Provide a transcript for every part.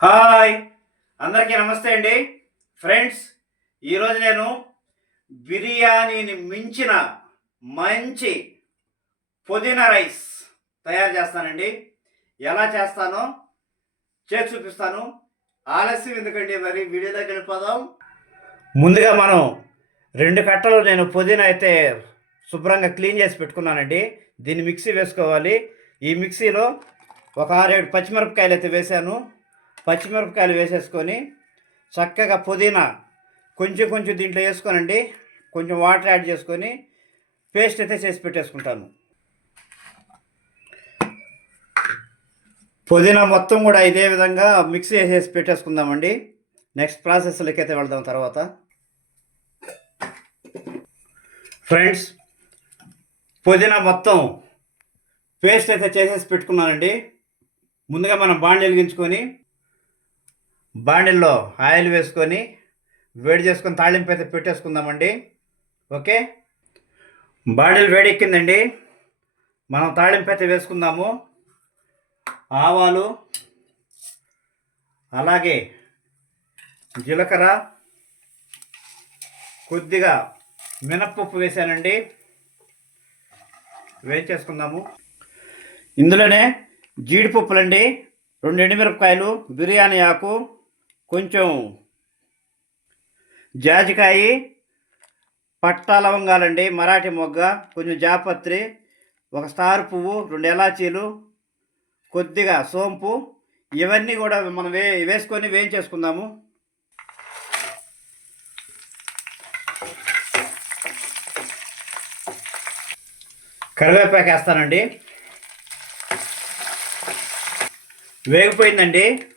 Hi! అందరికీ నమస్తే అండి. ఫ్రెండ్స్ ఈరోజు నేను బిర్యానీని మించిన మంచి పుదీనా రైస్ తయారు చేస్తానండి. ఎలా చేస్తానో చేసి చూపిస్తాను. ఆలస్యం ఎందుకండి మరి? వీడియోలోకి వెళ్ళిపోదాం. ముందుగా మనం రెండు కట్టలు నేను పుదీనా అయితే శుభ్రంగా క్లీన్ చేసి పెట్టుకున్నానండి. దీన్ని మిక్సీ వేసుకోవాలి. ఈ మిక్సీలో ఒక ఆరేడు పచ్చిమిరపకాయలు అయితే వేశాను. పచ్చిమిరపకాయలు వేసేసుకొని చక్కగా పుదీనా కొంచెం కొంచెం దీంట్లో వేసుకోనండి. కొంచెం వాటర్ యాడ్ చేసుకొని పేస్ట్ అయితే చేసి పెట్టేసుకుంటాను. పుదీనా మొత్తం కూడా ఇదే విధంగా మిక్సీ చేసేసి పెట్టేసుకుందామండి. నెక్స్ట్ ప్రాసెస్లోకి అయితే వెళ్దాం తర్వాత. ఫ్రెండ్స్ పుదీనా మొత్తం పేస్ట్ అయితే చేసేసి పెట్టుకున్నానండి. ముందుగా మనం బాండ్ వెలిగించుకొని బాండిల్లో ఆయిల్ వేసుకొని వేడి చేసుకొని తాళింపు అయితే పెట్టేసుకుందామండి. ఓకే? బాండిల్ వేడెక్కిందండి. మనం తాళింపు అయితే వేసుకుందాము. ఆవాలు అలాగే జీలకర్ర కొద్దిగా మినప్పప్పు వేసానండి. వేయించేసుకుందాము. ఇందులోనే జీడిపప్పులండి రెండు ఎండుమిరపకాయలు బిర్యానీ ఆకు కొంచెం జాజికాయ పట్టా లవంగాలండి మరాఠీ మొగ్గ కొంచెం జాపత్రి ఒక స్టార్ పువ్వు రెండు ఎలాచీలు కొద్దిగా సోంపు ఇవన్నీ కూడా మనం వే వేసుకొని వేయించేసుకుందాము. కరివేపాకు వేస్తానండి. వేగిపోయిందండి.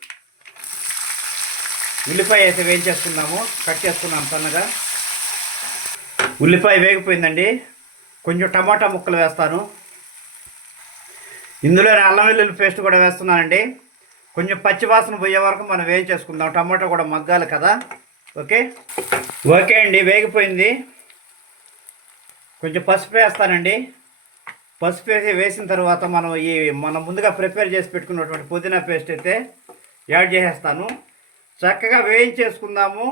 ఉల్లిపాయ అయితే వేయించేసుకున్నాము కట్ చేసుకున్నాం సన్నగా. ఉల్లిపాయ వేగిపోయిందండి. కొంచెం టమాటా ముక్కలు వేస్తాను. ఇందులో అల్లం వెల్లుల్లి పేస్ట్ కూడా వేస్తున్నానండి. కొంచెం పచ్చివాసన పోయే వరకు మనం వేయించేసుకుందాం టమాటా కూడా మగ్గాలి కదా. ఓకే? ఓకే అండి వేగిపోయింది. కొంచెం పసుపు వేస్తానండి. పసుపు వేసి వేసిన తర్వాత మనం ఈ మనం ముందుగా ప్రిపేర్ చేసి పెట్టుకున్నటువంటి పుదీనా పేస్ట్ అయితే యాడ్ చేసేస్తాను. చక్కగా వేయించేసుకుందాము.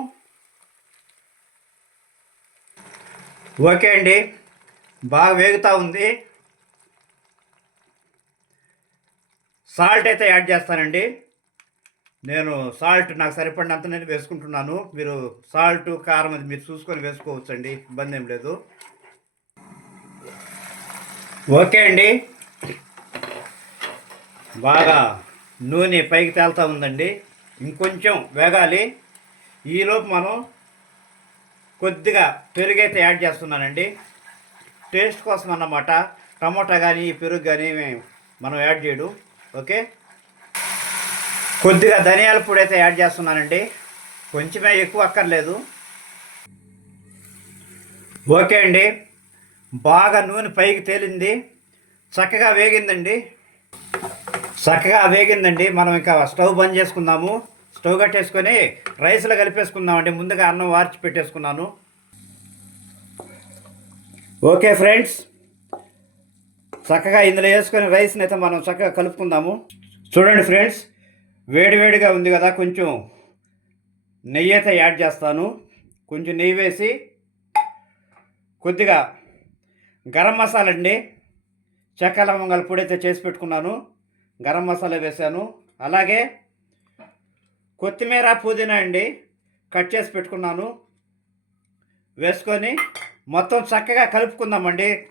ఓకే అండి. బాగా వేగుతూ ఉంది. సాల్ట్ అయితే యాడ్ చేస్తానండి. నేను సాల్ట్ నాకు సరిపడినంత నేను వేసుకుంటున్నాను. మీరు సాల్ట్ కారం అది మీరు చూసుకొని వేసుకోవచ్చండి. ఇబ్బంది ఏం లేదు. ఓకే అండి. బాగా నూనె పైకి తేలుతూ ఉందండి. ఇంకొంచెం వేగాలి. ఈలోపు మనం కొద్దిగా పెరుగైతే యాడ్ చేస్తున్నానండి. టేస్ట్ కోసం అన్నమాట. టమోటా కానీ పెరుగు కానీ మనం యాడ్ చేయడం. ఓకే? కొద్దిగా ధనియాల పొడి అయితే యాడ్ చేస్తున్నానండి. కొంచెమే ఎక్కువ అక్కర్లేదు. ఓకే అండి. బాగా నూనె పైకి తేలింది. చక్కగా వేగిందండి. చక్కగా వేగిందండి మనం ఇంకా స్టవ్ బంద్ చేసుకుందాము. స్టవ్ కట్టేసుకొని రైస్లో కలిపేసుకుందామండి. ముందుగా అన్నం వార్చి పెట్టేసుకున్నాను. Okay friends. చక్కగా ఇందులో వేసుకొని రైస్ని అయితే మనం చక్కగా కలుపుకుందాము. చూడండి ఫ్రెండ్స్ వేడివేడిగా ఉంది కదా కొంచెం నెయ్యి అయితే యాడ్ చేస్తాను. కొంచెం నెయ్యి వేసి కొద్దిగా గరం మసాలా అండి. చెక్క లవంగాల పొడి అయితే చేసి పెట్టుకున్నాను. గరం మసాలా వేసాను అలాగే కొత్తిమీర పుదీనా అండి కట్ చేసి పెట్టుకున్నాను. వేసుకొని మొత్తం చక్కగా కలుపుకుందామండి.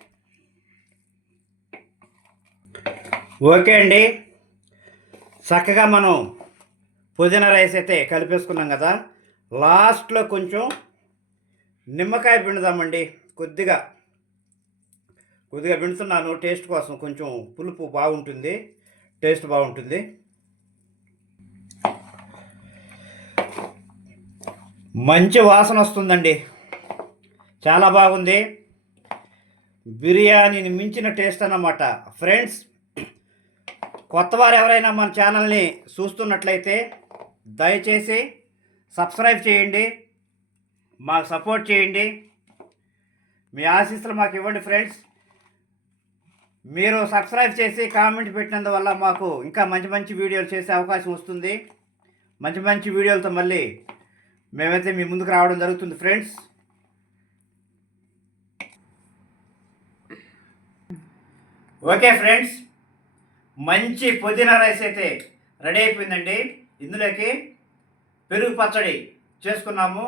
ఓకే అండి. చక్కగా మనం పుదీనా రైస్ అయితే కలిపేసుకున్నాం కదా. లాస్ట్లో కొంచెం నిమ్మకాయ పిండుదామండి. కొద్దిగా కొద్దిగా పిండుతున్నాను. టేస్ట్ కోసం కొంచెం పులుపు బాగుంటుంది. టేస్ట్ బాగుంటుంది. మంచి వాసన వస్తుందండి. చాలా బాగుంది. బిర్యానీని మించిన టేస్ట్ అన్నమాట. ఫ్రెండ్స్ కొత్తవారు ఎవరైనా మన ఛానల్ని చూస్తున్నట్లయితే దయచేసి సబ్స్క్రైబ్ చేయండి. మాకు సపోర్ట్ చేయండి. మీ ఆశీస్సులు మాకు ఇవ్వండి ఫ్రెండ్స్ మీరు సబ్స్క్రైబ్ చేసి కామెంట్ పెట్టినందువల్ల మాకు ఇంకా మంచి మంచి వీడియోలు చేసే అవకాశం వస్తుంది. మంచి మంచి వీడియోలతో మళ్ళీ మేమైతే మీ ముందుకు రావడం జరుగుతుంది ఫ్రెండ్స్. Okay friends. మంచి పుదీనా రైస్ అయితే రెడీ అయిపోయిందండి. ఇందులోకి పెరుగు పచ్చడి చేసుకున్నాము.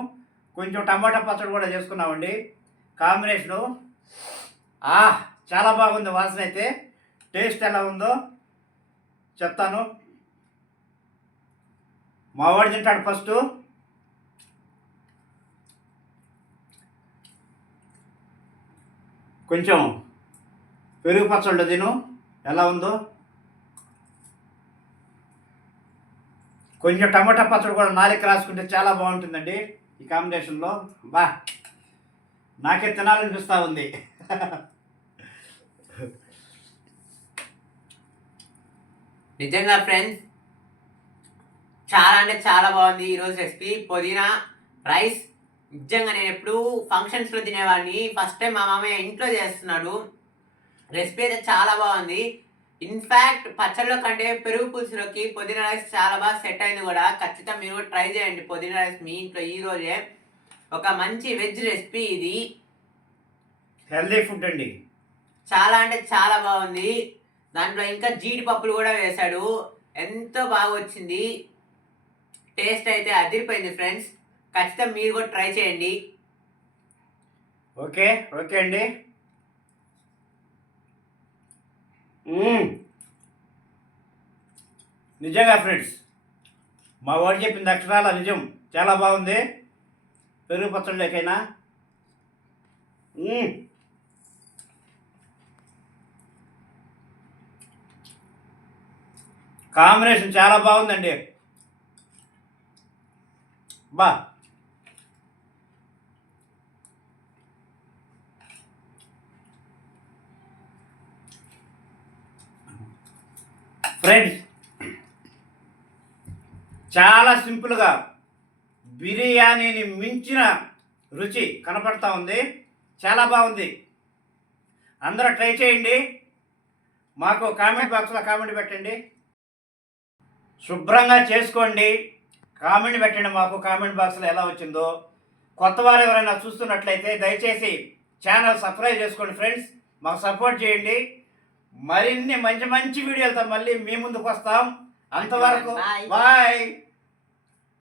కొంచెం టమాటా పచ్చడి కూడా చేసుకున్నామండి. కాంబినేషను. ఆ చాలా బాగుంది వాసన అయితే. టేస్ట్ ఎలా ఉందో చెప్తాను. మావాడు తింటాడు ఫస్ట్. కొంచెం పెరుగు పచ్చళ్ళు తిను. ఎలా ఉందో. కొంచెం టమాటా పచ్చడి కూడా నాలుగు రాసుకుంటే చాలా బాగుంటుందండి ఈ కాంబినేషన్లో. బా నాకే తినాలనిపిస్తూ ఉంది. నిజంగా ఫ్రెండ్స్ చాలా అంటే చాలా బాగుంది. ఈరోజు రెసిపీ పుదీనా రైస్ నిజంగా నేను ఎప్పుడు ఫంక్షన్స్లో తినేవాడిని. ఫస్ట్ టైం మా మామయ్య ఇంట్లో చేస్తున్నాడు. రెసిపీ అయితే చాలా బాగుంది. ఇన్ఫ్యాక్ట్ పచ్చళ్ళలో కంటే పెరుగు పులుసులోకి పుదీనా రైస్ చాలా బాగా సెట్ అయింది కూడా. ఖచ్చితంగా మీరు ట్రై చేయండి పుదీనా రైస్ మీ ఇంట్లో ఈ రోజే. ఒక మంచి వెజ్ రెసిపీ ఇది. హెల్దీ ఫుడ్ అండి. చాలా అంటే చాలా బాగుంది. దాంట్లో ఇంకా జీడిపప్పులు కూడా వేశాడు. ఎంతో బాగా వచ్చింది టేస్ట్ అయితే అదిరిపోయింది ఫ్రెండ్స్. ఖచ్చితంగా మీరు కూడా ట్రై చేయండి. ఓకే ఓకే అండి. నిజంగా ఫ్రెండ్స్ మా వాడు చెప్పింది అక్షరాల నిజం. చాలా బాగుంది. పెరుగు పచ్చళ్ళకైనా. కాంబినేషన్ చాలా బాగుందండి. బా. ఫ్రెండ్స్ చాలా సింపుల్గా బిర్యానీని మించిన రుచి కనపడతా ఉంది. చాలా బాగుంది. అందరూ ట్రై చేయండి. మాకు కామెంట్ బాక్స్లో కామెంట్ పెట్టండి. శుభ్రంగా చేసుకోండి. కామెంట్ పెట్టండి మాకు కామెంట్ బాక్స్లో ఎలా వచ్చిందో. కొత్త వారు ఎవరైనా చూస్తున్నట్లయితే దయచేసి ఛానల్ సబ్స్క్రైబ్ చేసుకోండి ఫ్రెండ్స్. మాకు సపోర్ట్ చేయండి. మరిన్ని మంచి మంచి వీడియోలతో మళ్ళీ మీ ముందుకు వస్తాం. అంతవరకు. బాయ్.